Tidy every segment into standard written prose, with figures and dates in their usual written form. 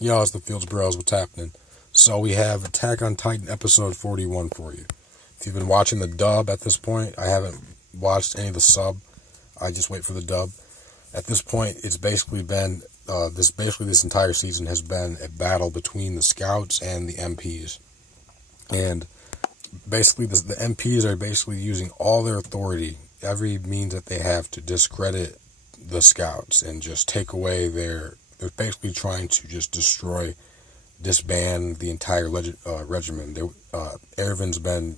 Yo, it's the Fields Bros. What's happening? So we have Attack on Titan episode 41 for you. If you've been watching the dub at this point, I haven't watched any of the sub. I just wait for the dub. At this point, it's basically been this entire season has been a battle between the scouts and the MPs, and basically the MPs are basically using all their authority, every means that they have to discredit the scouts and just take away their. They're basically trying to just disband the entire regiment. Erwin's been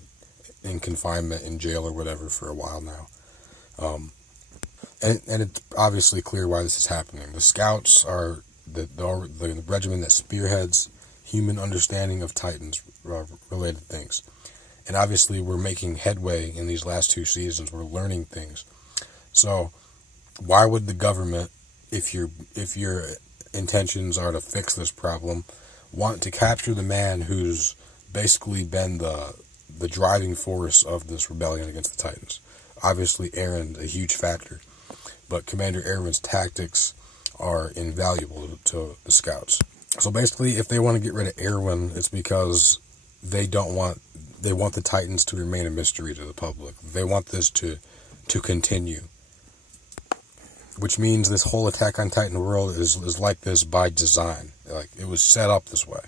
in confinement in jail or whatever for a while now. And it's obviously clear why this is happening. The scouts are the regiment that spearheads human understanding of Titans related things. And obviously we're making headway in these last two seasons. We're learning things. So why would the government, if your intentions are to fix this problem, want to capture the man who's basically been the driving force of this rebellion against the Titans? Obviously, Aaron's a huge factor, but Commander Erwin's tactics are invaluable to the scouts. So basically, if they want to get rid of Erwin, it's because they want the Titans to remain a mystery to the public. They want this to continue. Which means this whole Attack on Titan world is like this by design. Like, it was set up this way.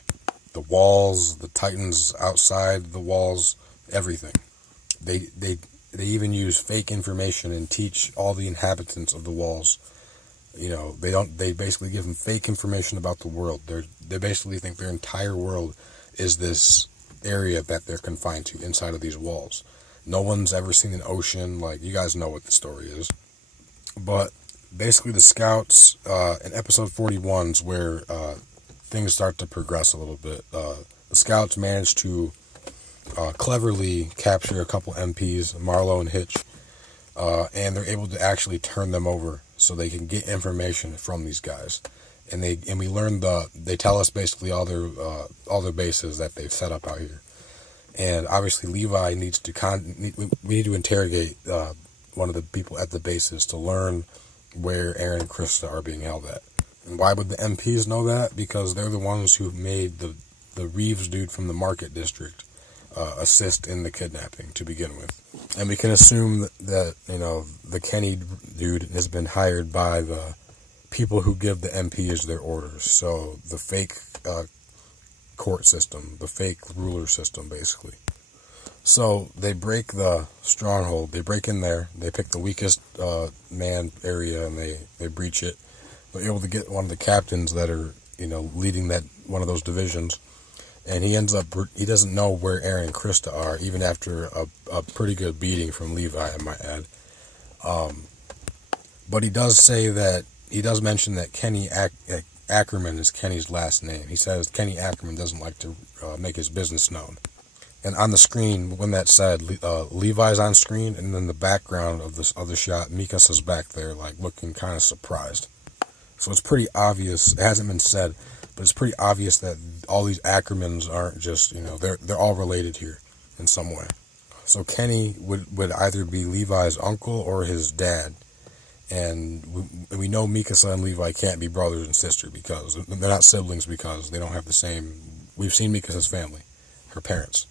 The walls, the Titans outside the walls, everything. They even use fake information and teach all the inhabitants of the walls. You know, they basically give them fake information about the world. They basically think their entire world is this area that they're confined to inside of these walls. No one's ever seen an ocean. Like, you guys know what the story is. But basically, the scouts in episode 41 is where things start to progress a little bit. The scouts manage to cleverly capture a couple MPs, Marlowe and Hitch, and they're able to actually turn them over so they can get information from these guys. And we learn they tell us basically all their bases that they've set up out here. And obviously, Levi needs to we need to interrogate one of the people at the bases to learn where Aaron and Krista are being held at. And why would the MPs know that? Because they're the ones who made the Reeves dude from the Market District assist in the kidnapping to begin with. And we can assume that the Kenny dude has been hired by the people who give the MPs their orders. So the fake court system, the fake ruler system, basically. So they break the stronghold. They break in there. They pick the weakest man area and they breach it. They're able to get one of the captains that are leading that one of those divisions, and he doesn't know where Aaron and Krista are, even after a pretty good beating from Levi, I might add. But he does mention that Kenny Ackerman is Kenny's last name. He says Kenny Ackerman doesn't like to make his business known. And on the screen, when that's said, Levi's on screen, and then the background of this other shot, Mikasa's back there, like, looking kind of surprised. So it's pretty obvious, it hasn't been said, but it's pretty obvious that all these Ackermans aren't just, they're all related here in some way. So Kenny would either be Levi's uncle or his dad. And we know Mikasa and Levi can't be brothers and sisters because they're not siblings, because they don't have the same. We've seen Mikasa's family, her parents.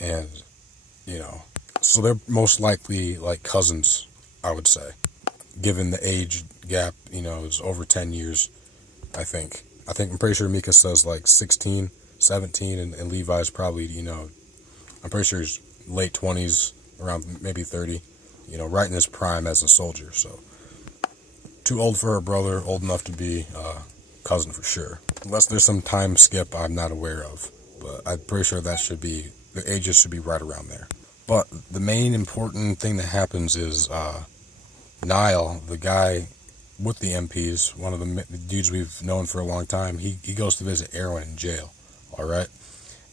And, so they're most likely like cousins, I would say, given the age gap, is over 10 years, I think. I'm pretty sure Mikasa's like 16, 17, and Levi's probably, I'm pretty sure he's late 20s, around maybe 30, right in his prime as a soldier. So too old for her brother, old enough to be cousin for sure. Unless there's some time skip I'm not aware of, but I'm pretty sure the ages should be right around there. But the main important thing that happens is Niall, the guy with the MPs, one of the dudes we've known for a long time, he goes to visit Erwin in jail, all right?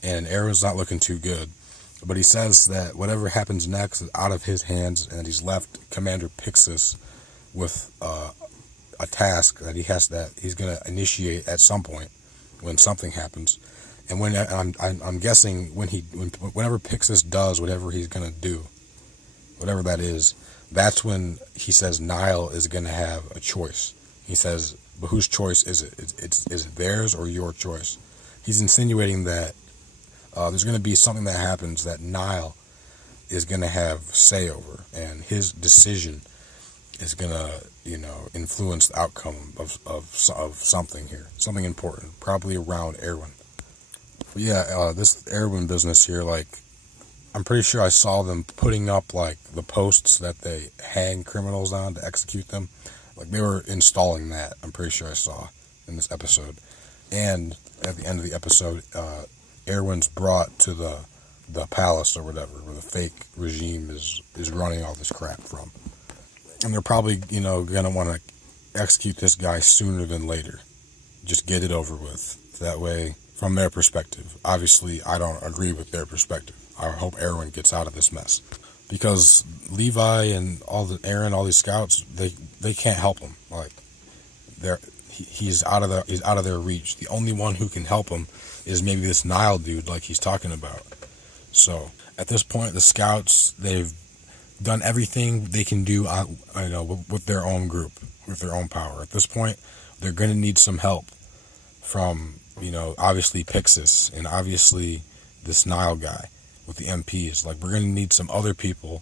And Erwin's not looking too good. But he says that whatever happens next is out of his hands, and he's left Commander Pixis with a task that he's going to initiate at some point when something happens. And when I'm guessing whenever Pixis does whatever he's gonna do, whatever that is, that's when he says Niall is gonna have a choice. He says But whose choice is it? Is it theirs or your choice? He's insinuating that there's going to be something that happens that Nile is going to have say over, and his decision is going to, influence the outcome of something here, something important, probably around Erwin. But yeah, this Erwin business here, like, I'm pretty sure I saw them putting up, like, the posts that they hang criminals on to execute them. Like, they were installing that, I'm pretty sure I saw in this episode. And at the end of the episode, Erwin's brought to the palace or whatever, where the fake regime is running all this crap from. And they're probably, going to want to execute this guy sooner than later. Just get it over with. That way, from their perspective. Obviously, I don't agree with their perspective. I hope Erwin gets out of this mess. Because Levi and all these scouts, they can't help him. Like, he's out of their reach. The only one who can help him is maybe this Nile dude, like he's talking about. So at this point, the scouts, they've done everything they can do, with their own group, with their own power. At this point, they're going to need some help from, obviously Pixis and obviously this Nile guy with the MPs. Like, we're going to need some other people.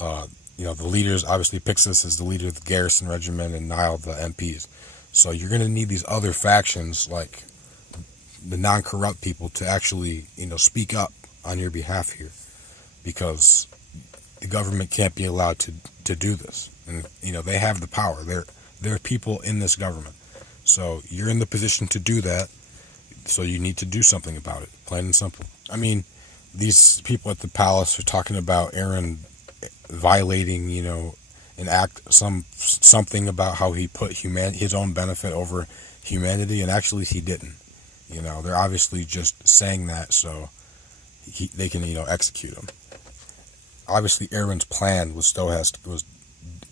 The leaders, obviously Pixis is the leader of the Garrison Regiment and Nile the MPs. So you're going to need these other factions, like the non-corrupt people, to actually, speak up on your behalf here, because the government can't be allowed to do this. And, they have the power. They're people in this government. So you're in the position to do that. So you need to do something about it, plain and simple. I mean, these people at the palace are talking about Aaron violating, an act, something about how he put his own benefit over humanity, and actually he didn't. They're obviously just saying that so they can, execute him. Obviously, Aaron's plan was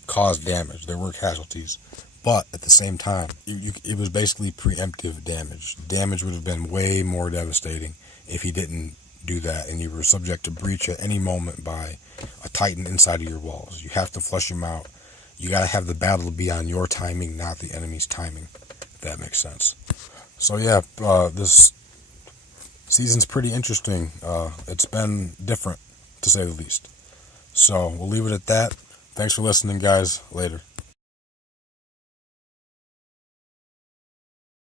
cause damage. There were casualties, but at the same time, it was basically preemptive damage. Damage would have been way more devastating if he didn't do that, and you were subject to breach at any moment by a Titan inside of your walls. You have to flush him out. You got to have the battle be on your timing, not the enemy's timing, if that makes sense. So yeah, this season's pretty interesting. It's been different, to say the least. So we'll leave it at that. Thanks for listening, guys. Later.